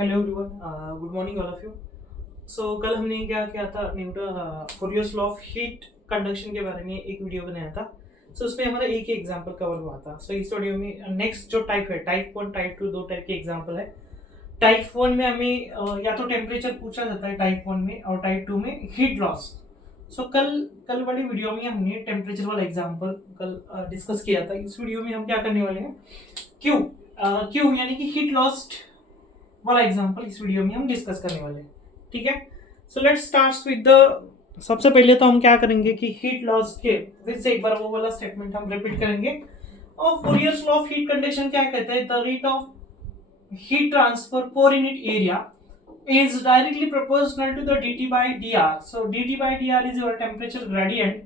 Hello everyone, good morning all of you. So कल हमने क्या किया था, Newton Fourier's law of heat conduction के बारे में एक वीडियो बनाया था। सो उसमें हमारा एक ही एग्जांपल कवर हुआ था। सो इस वीडियो में नेक्स्ट जो टाइप है, टाइप वन टाइप टू, दो टाइप के एग्जांपल है। टाइप वन में हमें या तो टेम्परेचर पूछा जाता है टाइप वन में, और टाइप टू में हीट लॉस। सो कल कल वाली वीडियो में हमने टेम्परेचर वाला एग्जाम्पल कल डिस्कस किया था। इस वीडियो में हम क्या करने वाले हैं, क्यू क्यू यानी कि हीट लॉस्ट वाला एग्जांपल इस वीडियो में हम डिस्कस करने वाले हैं। ठीक है, so let's start with the, सबसे पहले तो हम क्या करेंगे कि हीट लॉस के फिर से एक बार वो वाला स्टेटमेंट हम रिपीट करेंगे। और फूरियर्स लॉ ऑफ हीट कंडक्शन क्या कहता है, the rate of heat transfer per unit area is directly proportional to the dt by dr. So dt by dr is your temperature gradient।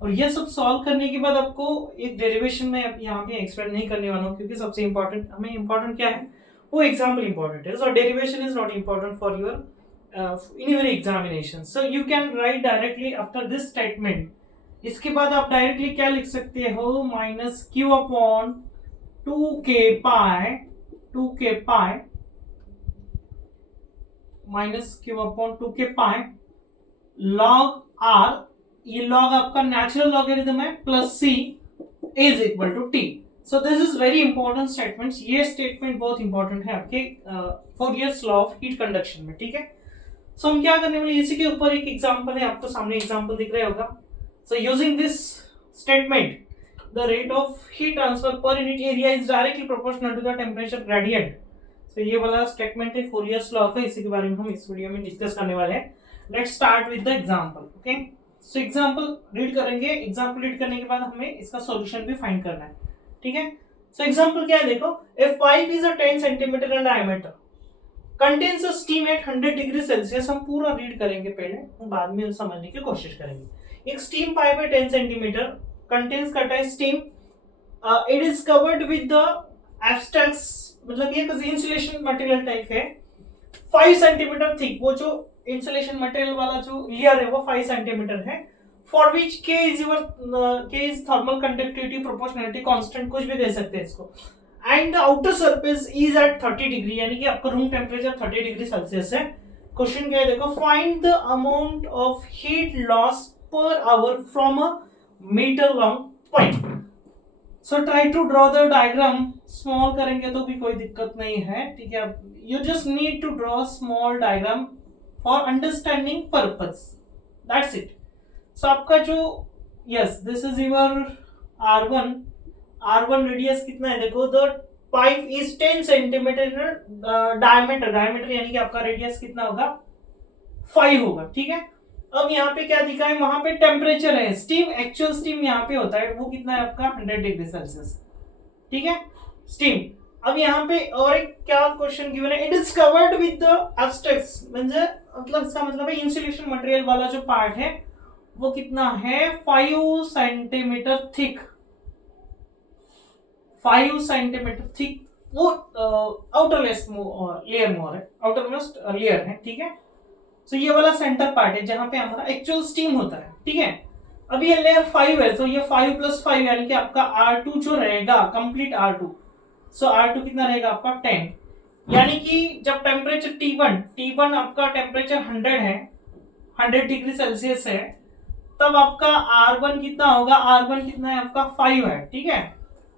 और ये सब सॉल्व करने के बाद आपको एक डेरिवेशन में यहाँ पे एक्सप्लेन नहीं करने वाला हूँ, क्योंकि सबसे इंपॉर्टेंट हमें इंपॉर्टेंट क्या है, वो एग्जाम्पल इंपॉर्टेंट है। So derivation is not important for your in your examination. So you can write directly after this statement. इसके बाद आप डायरेक्टली क्या लिख सकते हो, minus Q upon 2k pi minus Q upon 2k pi log R, ये log आपका natural logarithm है, plus C is equal to T. So this is very important statements. ये स्टेटमेंट बहुत इंपॉर्टेंट है आपके Fourier's law of heat conduction में। ठीक है, सो हम क्या करने वाले, इसी के ऊपर एक एग्जांपल है, आपको सामने एग्जांपल दिख रहा होगा। So using this statement, the rate of heat transfer per unit area is directly proportional to the temperature gradient. तो ये वाला स्टेटमेंट है फूरियर्स लॉ का, इसी के बारे में हम इस वीडियो में डिस्कस करने वाले हैं। Let's start with the example. Okay, so example read करेंगे। एग्जांपल रीड करने के बाद हमें इसका सॉल्यूशन भी फाइंड करना है। ठीक है, सो एग्जांपल क्या है, देखो, if pipe is a 10 centimetre in diameter contains a steam eight 100 degree Celsius. हम पूरा रीड करेंगे पहले, बाद में समझने की कोशिश करेंगे। एक स्टीम पाइप है 10 सेंटीमीटर, कंटेन्स करता है steam, it is covered with the abstracts, मतलब ये इंसुलेशन मटेरियल टाइप है, 5 सेंटीमीटर थिक। वो जो इंसुलेशन मटेरियल वाला जो लेयर है वो 5 सेंटीमीटर है। For which K is your, K is thermal conductivity proportionality constant, कुछ भी कह सकते हैं इसको। And the outer surface is at 30 degree, यानी कि आपका रूम टेम्परेचर 30 डिग्री सेल्सियस है। क्वेश्चन क्या है, देखो, find the amount of heat loss per hour from a meter long pipe. So try to draw the diagram. Small करेंगे तो भी कोई दिक्कत नहीं है। ठीक है, you just need to draw small diagram for understanding purpose, that's it. So आपका जो, yes, this is your R1। R1 radius कितना है, देखो, the pipe is 10 centimetre diameter. Diameter यानी कि आपका रेडियस कितना होगा, 5 होगा। ठीक है, अब यहाँ पे क्या दिखा है, वहां पे टेम्परेचर है, स्टीम, एक्चुअल स्टीम यहाँ पे होता है, वो कितना है आपका 100 डिग्री सेल्सियस। ठीक है, स्टीम। अब यहाँ पे और एक क्या क्वेश्चन गिवन है, it is covered with the abstracts, मतलब इसका मतलब है इंसुलेशन मटेरियल वाला जो पार्ट है वो कितना है, 5 सेंटीमीटर थिक। 5 सेंटीमीटर थिक वो आउटरलेस्ट लेयर मोर है, आउटरमोस्ट लेयर है। ठीक है, तो ये वाला सेंटर पार्ट है जहां पे हमारा एक्चुअल स्टीम होता है। ठीक है, अब ये लेयर 5 है, तो ये 5 + 5 यानी कि आपका R2 जो रहेगा, कंप्लीट R2। सो R2 कितना रहेगा आपका 10, यानी कि जब टेम्परेचर T1 आपका टेम्परेचर 100 है, 100 डिग्री सेल्सियस है, तब आपका R1 कितना होगा, R1 कितना है आपका 5 है। ठीक है,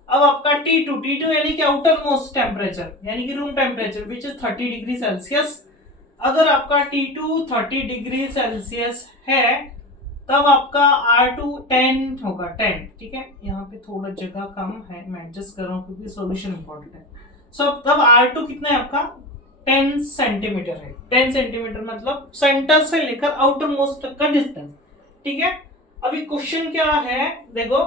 अब आपका T2 यानी कि आउटर मोस्ट टेम्परेचर, यानी कि room temperature which is 30 degree Celsius. अगर आपका T2 30 डिग्री सेल्सियस है, तब आपका R2 10 होगा, 10। ठीक है, यहाँ पे थोड़ा जगह कम है, मैं एडजस्ट कर रहा हूँ क्योंकि सॉल्यूशन इंपॉर्टेंट है। सो तब R2 कितना है आपका 10 सेंटीमीटर है। 10 सेंटीमीटर मतलब सेंटर से लेकर आउटर मोस्ट तक का डिस्टेंस। ठीक है, अभी क्वेश्चन क्या है, देखो,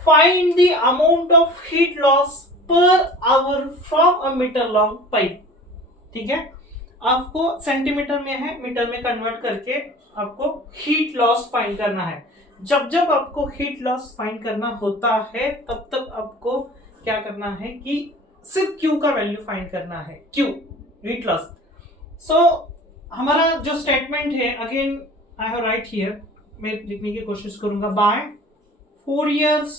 find the amount of heat loss per hour from a meter long pipe. ठीक है, आपको सेंटीमीटर में है, मीटर में कन्वर्ट करके आपको हीट लॉस फाइंड करना है। जब जब आपको हीट लॉस फाइंड करना होता है, तब तब आपको क्या करना है कि सिर्फ Q का वैल्यू फाइंड करना है, Q, हीट लॉस। सो हमारा जो स्टेटमेंट है, again I have write here, मैं लिखने की कोशिश करूंगा, by Fourier's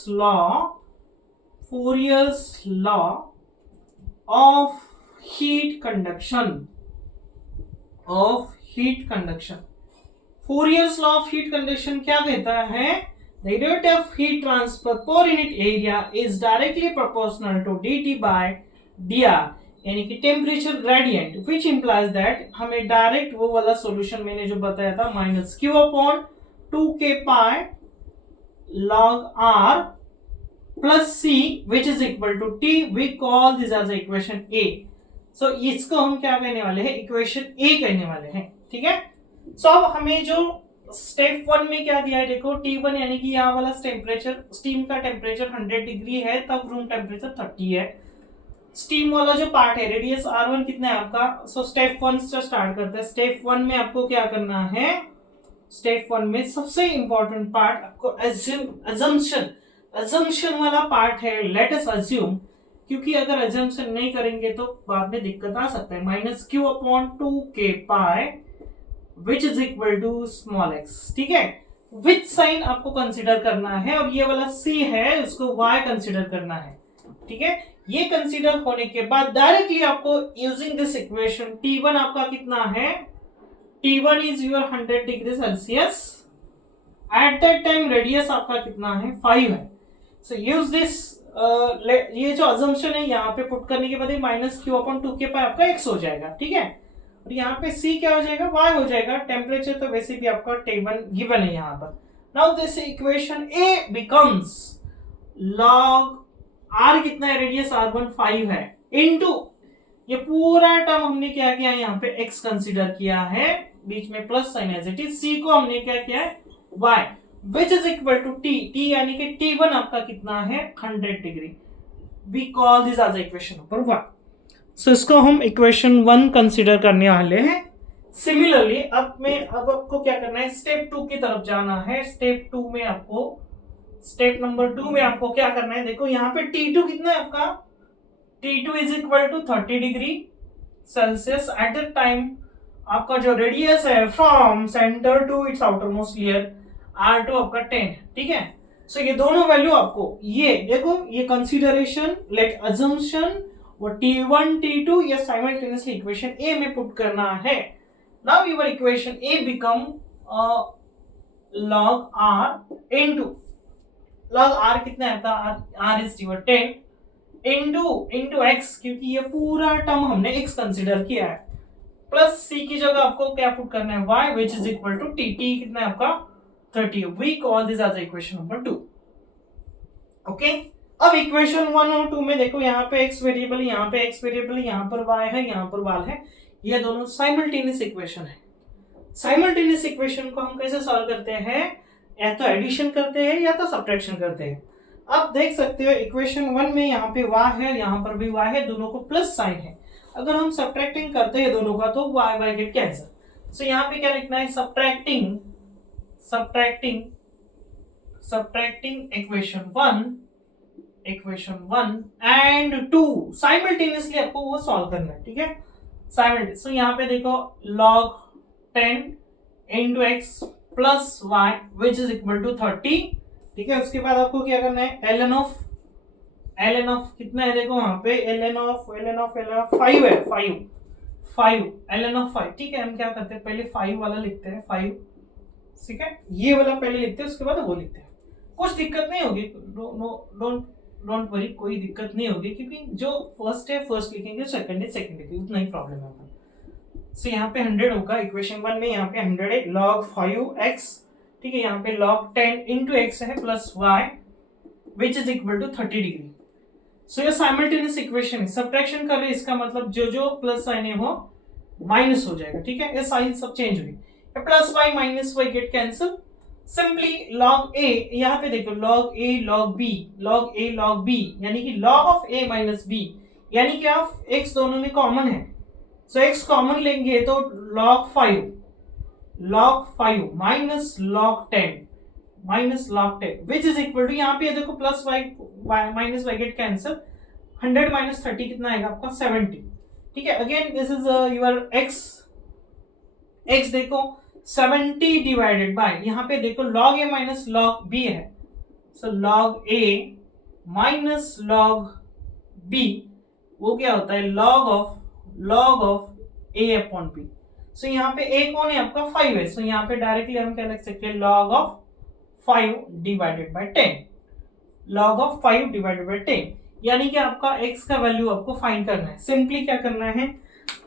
law of heat conduction। Of heat conduction. Fourier's law of heat conduction क्या कहता है? The rate of heat transfer per unit area is directly proportional to dt by dr, यानी कि temperature gradient, which implies that हमें direct वो वाला solution मैंने जो बताया था minus Q upon 2k pi log r plus c which is equal to t, we call this as equation a. So इसको हम क्या कहने वाले हैं? इक्वेशन a कहने वाले हैं, ठीक है। सो अब हमें जो स्टेप 1 में क्या दिया है देखो, T1 यानी कि यहाँ वाला टेम्परेचर, स्टीम का टेम्परेचर 100 डिग्री है, तब रूम टेम्परेचर 30 है। स्टीम वाला जो पार्ट है रेडियस R1 कितना है आपका? सो स्टेप 1 से स्टार्ट करते हैं। स्टेप 1 में आपको क्या करना है? स्टेप 1 में सबसे इंपॉर्टेंट पार्ट आपको अजम्पशन वाला पार्ट है। लेट अस अज्यूम, क्योंकि अगर अजम्पशन नहीं करेंगे तो बाद में दिक्कत आ सकता है। Minus Q upon 2k pi which is equal to small X, ठीक है। विच साइन आपको कंसिडर करना है, और ये वाला c है उसको y कंसिडर करना है, ठीक है। ये कंसिडर होने के बाद डायरेक्टली आपको यूजिंग दिस इक्वेशन T1 आपका कितना है? T1 is your 100 degree Celsius. At that time radius आपका कितना है? 5 है। सो यूज दिस, ये जो अजम्पशन है यहाँ पे पुट करने के बाद माइनस क्यू अपॉन 2k पाई आपका x हो जाएगा, ठीक है। और यहाँ पे c क्या हो जाएगा? y हो जाएगा। टेम्परेचर तो वैसे भी आपका टेबल गिवन है यहाँ पर। Now this equation a becomes log r कितना है? रेडियस r1 5 है, इनटू ये पूरा टर्म हमने क्या किया है? यहाँ पे x कंसीडर किया है, बीच में plus sign as it is. c को हमने क्या किया है? y, which is equal to t, t यानी कि T1 आपका कितना है? 100 degree. We call this as equation number 1। So इसको हम इक्वेशन 1 कंसीडर करने वाले हैं। सिमिलरली अब आपको क्या करना है? स्टेप 2 की तरफ जाना है। स्टेप नंबर 2 में आपको क्या करना है? देखो यहाँ पे T2 कितना है आपका? T2 is equal to 30 degree Celsius. At the time आपका जो रेडियस है from centre to its outer most layer R2 आपका 10, ठीक है। सो ये दोनों वैल्यू आपको, ये देखो, ये कंसीडरेशन लेट अजम्पशन वो T1 T2 ये साइमल्टेनियसली इक्वेशन A में पुट करना है। Now your equation A become log R into log R कितना है आपका? R is your 10 into x, क्योंकि ये पूरा टर्म हमने x कंसीडर किया है, प्लस c की जगह आपको क्या पुट करना है? y, which is equal to t कितना है आपका? 30। we call this as equation number 2। Okay, अब इक्वेशन 1 और 2 में देखो, यहाँ पे x वेरिएबल, यहाँ पे x वेरिएबल, यहाँ पर y है, यहाँ पर y है। ये दोनों साइमल्टेनियस इक्वेशन है। साइमल्टेनियस इक्वेशन को हम कैसे सॉल्व करते हैं? या तो एडिशन करते हैं या तो सब्ट्रैक्शन करते हैं। आप देख सकते हो इक्वेशन 1 में यहाँ पे y है, यहाँ पर भी y है, दोनों को प्लस साइन है। अगर हम सब्ट्रैक्टिंग करते हैं दोनों का तो y गेट कैंसिल। सो यहाँ पे क्या लिखना है? सब्ट्रैक्टिंग इक्वेशन 1 एंड 2 साइमल्टेनियसली आपको वो सॉल्व करना है, ठीक है। साइमल्टेनियस। सो यहाँ पे देखो log 10 into x plus y which is equal to 30, ठीक है। उसके बाद आपको क्या करना है? ln ऑफ कितना है? देखो वहां पे ln ऑफ 5 है, 5 ln ऑफ 5, ठीक है। हम क्या करते हैं? पहले 5 वाला लिखते हैं, 5, ठीक है। ये वाला पहले लिखते हैं, उसके बाद वो लिखते हैं। कुछ दिक्कत नहीं होगी, डोंट वरी, कोई दिक्कत नहीं होगी, क्योंकि जो फर्स्ट है फर्स्ट लिखेंगे, सेकंड है सेकंड लिखेंगे, उतना ही प्रॉब्लम है। सो यहाँ पे 100 होगा इक्वेशन 1 में, यहाँ पे 100 है log 5x, ठीक है। यहाँ पे log 10 into x है plus y which is equal to 30 degree. So ये साइमल्टेनियस इक्वेशन है। सब्ट्रैक्शन कर रहे हैं, इसका मतलब जो प्लस साइन है वो माइनस हो जाएगा, ठीक है। ये साइन सब चेंज हुई, plus y minus y get cancel. Simply log a, यहाँ पे देखो log a log b, यानी कि log of a minus b, यानी कि आप x दोनों में कॉमन है। सो x कॉमन लेंगे तो log 5 minus log 10 which is equal to, यहाँ पे देखो plus y minus y get cancel. 100 minus 30 कितना आएगा आपका? 70, ठीक है। Again this is your x देखो 70 डिवाइडेड बाय, यहाँ पे देखो log a minus log b है। सो log a minus log b वो क्या होता है? log of a upon b। सो यहाँ पे a कौन है आपका 5 है, सो यहाँ पे डायरेक्टली हम क्या लिख सकते हैं log of 5 divided by 10, log of 5 divided by 10, यानी कि आपका x का वैल्यू आपको फाइंड करना है। सिंपली क्या करना है,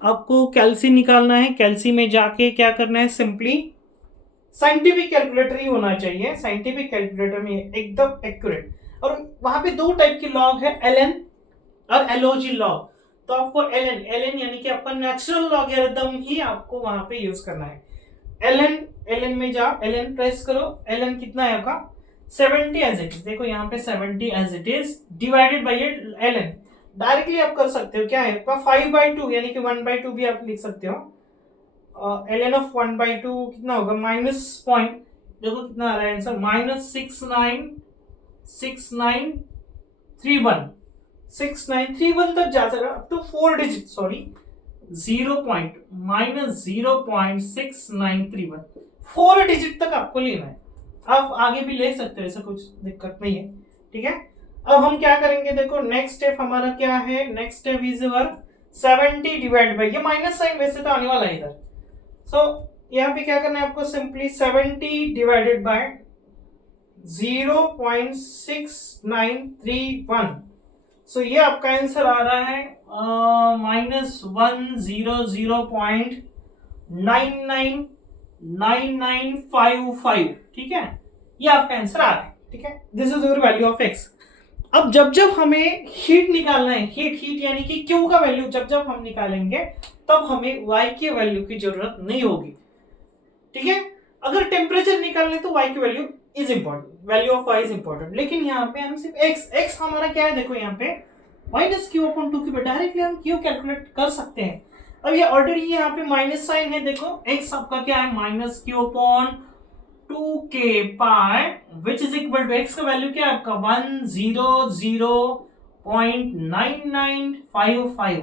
आपको कैल्सी निकालना है। कैल्सी में जाके क्या करना है, सिंपली साइंटिफिक कैलकुलेटर ही होना चाहिए, साइंटिफिक कैलकुलेटर में एकदम एक्यूरेट। और वहां पे दो टाइप की लॉग है, ln और LOG लॉग। तो आपको ln यानी कि आपका नेचुरल लॉगरिथम ही आपको वहां पे यूज करना है। ln में जा, ln प्रेस करो, ln कितना है आपका 70 एज इट इज, देखो यहाँ पे 70 as it is divided by ln। Directly आप कर सकते हो, क्या है आपका 5/2 यानी कि 1/2 भी आप लिख सकते हो। ln ऑफ 1/2 कितना होगा, माइनस पॉइंट, देखो कितना आ रहा है आंसर, -6931 तक जा सकता up to 4 digit, sorry 0.-0.6931 4 digit तक आपको लेना है। आप आगे भी ले सकते हो, ऐसा कुछ दिक्कत नहीं है, ठीक है। अब हम क्या करेंगे, देखो नेक्स्ट स्टेप हमारा क्या है, next step is our 70 divide by, ये माइनस साइन वैसे तो आने वाला है इधर, सो यहाँ पे क्या करना है आपको, सिंपली 70 डिवाइडेड बाय 0.6931, सो ये आपका आंसर आ रहा है -100.999955, ठीक है, ये आपका आंसर आ रहा है, ठीक है। This is your value of x। अब जब जब हमें हीट निकालना है, हीट यानी कि Q का वैल्यू जब जब हम निकालेंगे तब हमें Y के वैल्यू की जरूरत नहीं होगी, ठीक है। अगर टेम्परेचर निकालने तो Y की value is important, value of Y is important, लेकिन यहाँ पे हम सिर्फ x हमारा क्या है, देखो यहाँ पे -q/2 की डायरेक्टली हम Q कैलकुलेट कर सकते हैं। अब ये ऑलरेडी यहाँ पे माइनस साइन है, देखो x आपका क्या है -q/2k pi which is equal to x का वैल्यू क्या है आपका 100.9955,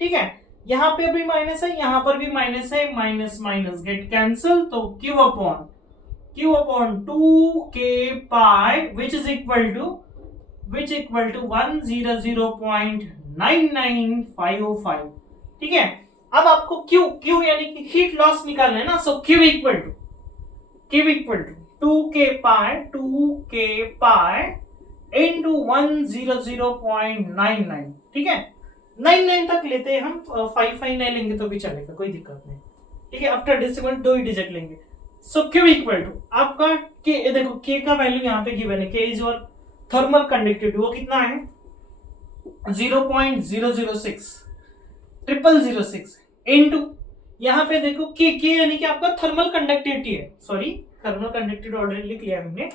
ठीक है। यहाँ पे भी माइनस है, यहाँ पर भी माइनस है, माइनस माइनस गेट कैंसिल, तो q/2k pi which is equal to 100.9955, ठीक है। अब आपको Q यानी कि हीट लॉस निकालना है ना, so Q equal to 2k pi into 100.99, ठीक है। 99 तक लेते हैं हम, 5 नहीं लेंगे तो भी चलेगा, कोई दिक्कत नहीं, ठीक है। आफ्टर डेसिमल 2 ही डिजिट लेंगे, सो Q इक्वल टू आपका K, देखो K का वैल्यू यहाँ पे गिवन है, K is your thermal conductivity, वो कितना है 0.006006 इनटू यहाँ पे देखो K यानी कि आपका थर्मल कंडक्टिविटी है, सॉरी थर्मल कंडक्टिविटी ऑलरेडी लिख लिया हमने,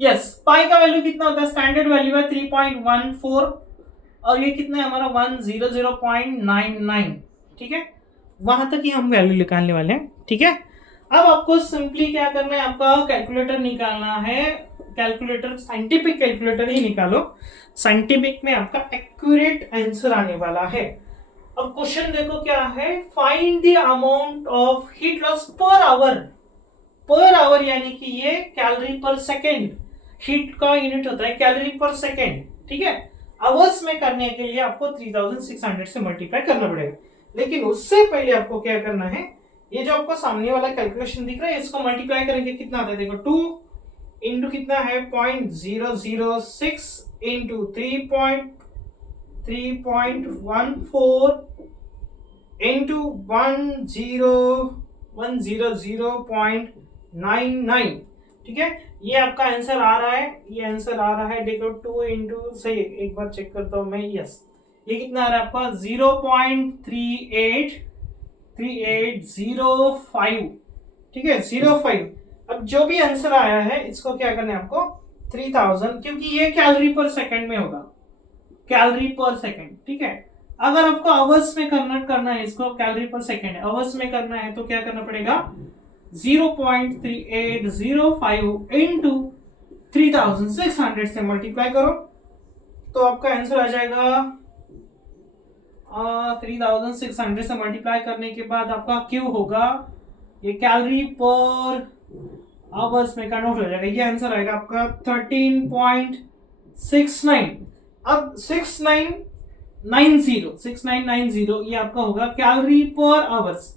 यस। पाई का वैल्यू कितना होता है, स्टैंडर्ड वैल्यू है 3.14 और ये कितना है हमारा 100.99, ठीक है। वहां तक ही हम वैल्यू निकालने वाले हैं, ठीक है। अब आपको सिंपली क्या करना है, आपका कैलकुलेटर निकालना है, कैलकुलेटर साइंटिफिक कैलकुलेटर ही निकालो, साइंटिफिक में आपका एक्यूरेट आंसर आने वाला है। अब क्वेश्चन देखो क्या है, find the amount of heat loss per our यानी कि ये कैलोरी पर सेकेंड, हीट का यूनिट होता है कैलोरी पर सेकेंड, ठीक है। आवर्स में करने के लिए आपको 3600 से मल्टीप्लाई करना पड़ेगा, लेकिन उससे पहले आपको क्या करना है, ये जो आपको सामने वाला कैलकुलेशन दिख रहा है इसको मल्टीप्लाई करेंगे, कितना आता है देखो 2 इंटू कितना है 0.006 इंटू 3.14 इंटू 100.99, ठीक है। ये आपका आंसर आ रहा है, ये आंसर आ रहा है देखो 2 इंटू, सही एक बार चेक करता हूं मैं, यस ये कितना आ रहा है आपका 0.3805, ठीक है 05। अब जो भी आंसर आया है इसको क्या करना है आपको 3000, क्योंकि ये कैलोरी पर सेकंड में होगा, कैलोरी पर सेकंड, ठीक है। अगर आपको आवर्स में कन्वर्ट करना है, इसको कैलोरी पर सेकंड आवर्स में करना है तो क्या करना पड़ेगा 0.3805 इंटू 3600 से मल्टीप्लाई करो तो आपका आंसर आ जाएगा 3600 से मल्टीप्लाई करने के बाद आपका Q होगा, ये कैलोरी पर आवर्स में कन्वर्ट हो जाएगा, ये आंसर आएगा आपका 13.69। अब 6990 ये आपका होगा कैलोरी पर आवर्स,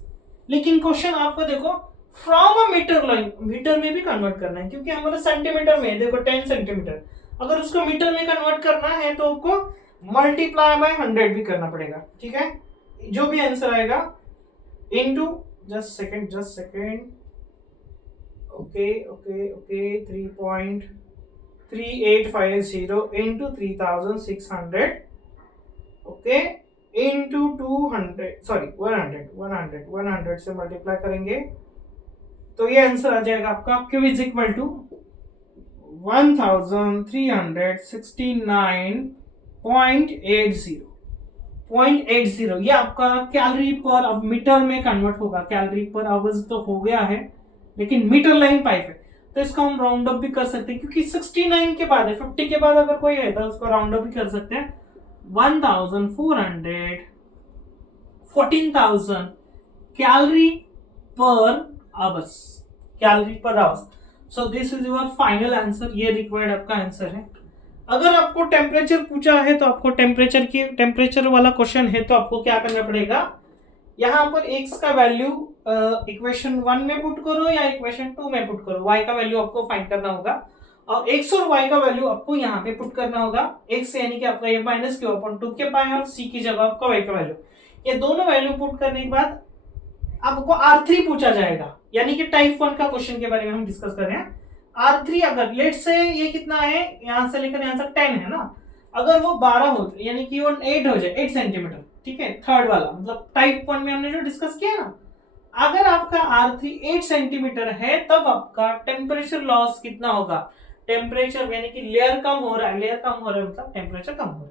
लेकिन क्वेश्चन आपको देखो from a metre line, metre में भी कन्वर्ट करना है क्योंकि हमारा सेंटीमीटर में है, देखो 10 सेंटीमीटर, अगर उसको मीटर में कन्वर्ट करना है तो आपको मल्टीप्लाई बाय 100 भी करना पड़ेगा, ठीक है। जो भी आंसर आएगा into, just second, okay 3.3850 into 3600, okay, into 200, sorry 100 से मल्टीप्लाई करेंगे तो ये आंसर आ जाएगा आपका Q इज इक्वल टू 1369.80 ये आपका कैलोरी पर, अब मीटर में कन्वर्ट होगा, कैलोरी पर आवर्स तो हो गया है लेकिन मीटर लाइन पाइप है तो इसको हम राउंड अप भी कर सकते हैं क्योंकि 69 के बाद है, 50 के बाद अगर कोई है तो उसको राउंड अप भी कर सकते हैं। 14,000 कैलोरी पर आवर्स, कैलोरी पर hours. So this is your final answer, ये रिक्वायर्ड आपका आंसर है। अगर आपको टेम्परेचर पूछा है तो आपको टेम्परेचर वाला क्वेश्चन है तो आपको क्या करना पड़ेगा, यहाँ पर x का वैल्यू इक्वेशन 1 में पुट करो या इक्वेशन 2 में पुट करो, y का वैल्यू आपको फाइंड करना होगा और x और y का वैल्यू आपको यहाँ पे पुट करना होगा। x यानी कि आपका ये माइनस क्यू अपॉन 2 के पाए और c की जगह आपका y का वैल्यू, ये दोनों वैल्यू पुट करने के बाद आपको R3 पूछा जाएगा, यानी कि टाइप 1 का क्वेश्चन के बारे में हम डिस्कस कर रहे हैं। R3 अगर लेट से ये कितना है, यहां से लेकर यहां तक 10 है ना, अगर वो 12 हो यानी कि वो 8 हो जाए, 8 सेंटीमीटर, ठीक है, थर्ड वाला मतलब टाइप 1 में हमने जो डिस्कस किया ना, अगर आपका R3 8 सेंटीमीटर है तब आपका टेम्परेचर लॉस कितना होगा, टेम्परेचर यानी कि लेयर कम हो रहा है, लेयर कम हो रहा है मतलब टेम्परेचर कम हो रहा है,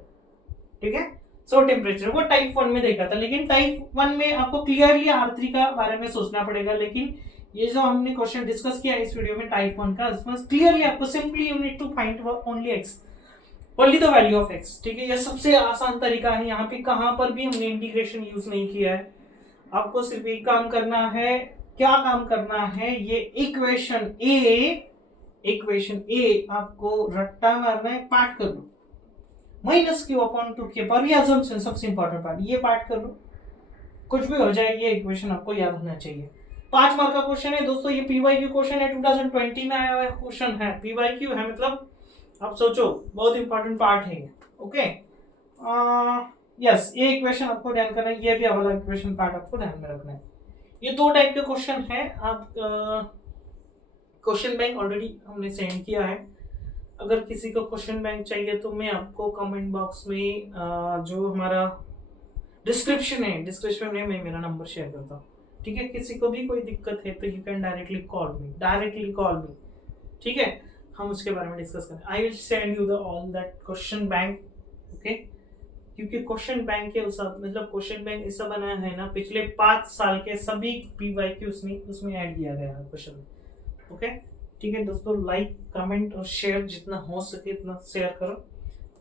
ठीक है। सो टेम्परेचर वो टाइप 1 में देखा था, लेकिन टाइप 1 में आपको क्लियरली R3 का बारे में सोचना पड़ेगा, लेकिन ये जो हमने क्वेश्चन डिस्कस किया इस वीडियो में टाइप 1 का, इसमें क्लियरली आपको simply you need to find only x, only the value of x, ठीक है। ये सबसे आसान तरीका है, यहाँ पे कहां पर भी हमने इंटीग्रेशन यूज नहीं किया है। आपको सिर्फ एक काम करना है, क्या काम करना है, ये इक्वेशन ए आपको रट्टा मारना है, पार्ट कर लो माइनस क्यू अपॉन 2 के पर, ये असम्पशन सबसे इंपॉर्टेंट पार्ट, ये पार्ट कर लो, कुछ भी हो जाए ये इक्वेशन आपको याद होना चाहिए। 5 मार्क का क्वेश्चन है दोस्तों, ये पीवाईक्यू क्वेश्चन है, 2020 में आया हुआ क्वेश्चन है, पीवाईक्यू है मतलब आप सोचो बहुत इंपॉर्टेंट पार्ट है, ओके। यस, ये इक्वेशन आपको ध्यान करना है, ये भी वाला इक्वेशन पार्ट आपको ध्यान में रखना है। ये 2 टाइप के क्वेश्चन है, आप क्वेश्चन बैंक ऑलरेडी हमने सेंड किया है, अगर किसी को क्वेश्चन बैंक चाहिए तो मैं आपको कमेंट बॉक्स में जो हमारा डिस्क्रिप्शन में मैं मेरा नंबर शेयर करता हूँ, ठीक है। किसी को भी कोई दिक्कत है तो यू कैन डायरेक्टली कॉल मी, ठीक है, हम उसके बारे में डिस्कस करें। I will send you the all that question bank, okay, क्योंकि क्वेश्चन बैंक के मतलब क्वेश्चन बैंक ऐसा बनाया है ना, पिछले 5 साल के सभी पीवाईक्यूज उसमें ऐड किया गया है क्वेश्चन, ओके, ठीक है दोस्तों। लाइक, कमेंट और शेयर जितना हो सके इतना शेयर करो।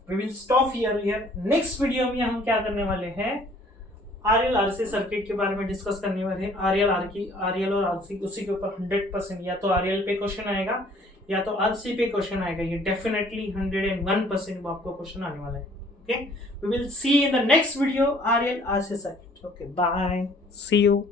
We will stop here. Next video में हम क्या करने वाले हैं, आरएल आरसी सर्किट के बारे में डिस्कस करने वाले हैं। आरएल और आरसी उसी के ऊपर 100%, या तो आरएल पे क्वेश्चन आएगा या तो आरसी पे क्वेश्चन आएगा, ये डेफिनेटली 101% आपको क्वेश्चन आने वाला है, okay. We will see in the next video RL RC circuit, okay, bye, see you.